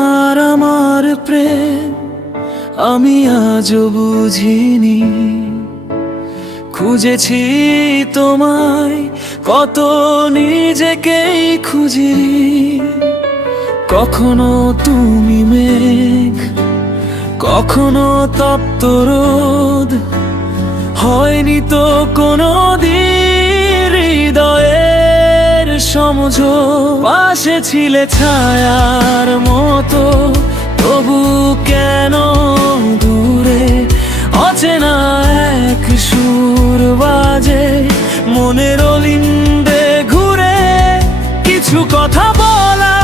তোমার আমার প্রেম আমি আজও বুঝিনি। খুঁজেছি তোমায় কত, নিজেকেই খুঁজি। কখনো তুমি মেঘ, কখনো তপ্ত রোদ, হয়নি তো কোনো দিন হৃদয়ের সমঝোত। পাশে ছিলে ছায়ার মতো, তবু কেন দূরে অচেনা এক সুর বাজে মনের অলিন্দে ঘুরে। কিছু কথা বলা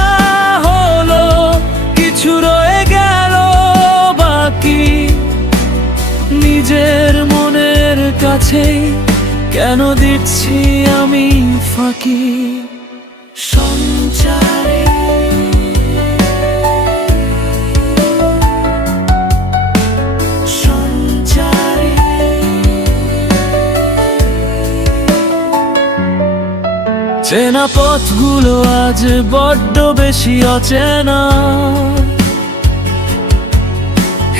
হলো, কিছু রয়ে গেল বাকি। নিজের মনের কাছেই কেন দিচ্ছি আমি ফাঁকি? সঞ্চারে চেনা পথগুলো আজ বড্ড বেশি অচেনা।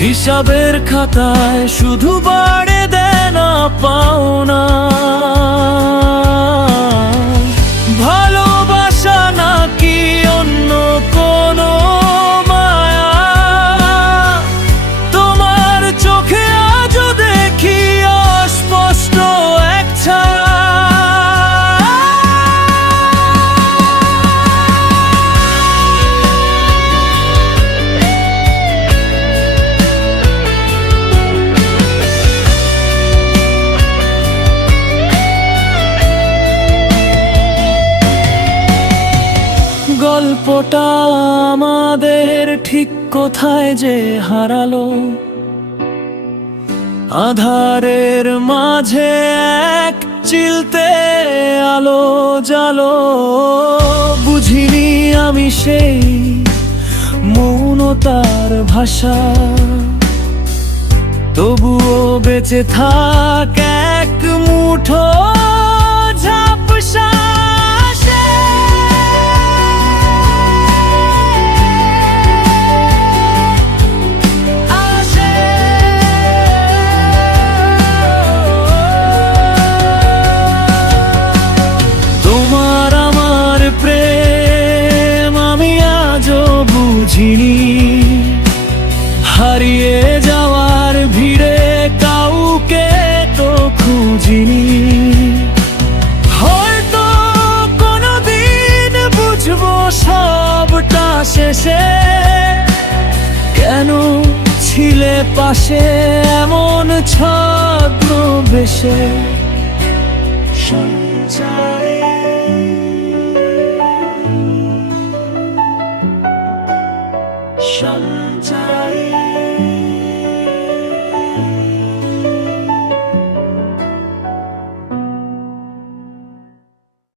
হিসাবের খাতায় শুধু বাড়ে দেনা পাওনা। ভালোবাসা নাকি অন্য কোনো মায়া, তোমার চোখে আজও দেখি অস্পষ্ট এক ছায়া। গল্পটা আমাদের ঠিক কোথায় যে হারালো, আধারের মাঝে এক চিলতে আলো জালো। বুঝিনি আমি সেই মৌনতার ভাষা, তবুও বেঁচে থাক এক মুঠো ঝাপসা। হারিয়ে যাওয়ার ভিড়ে কাউকে তো খুঁজিনি। হয়তো কোনোদিন বুঝবো সবটা শেষে, কেন ছিলে পাশে এমন ছদ্মবেশে। সঞ্চারে সঞ্চারে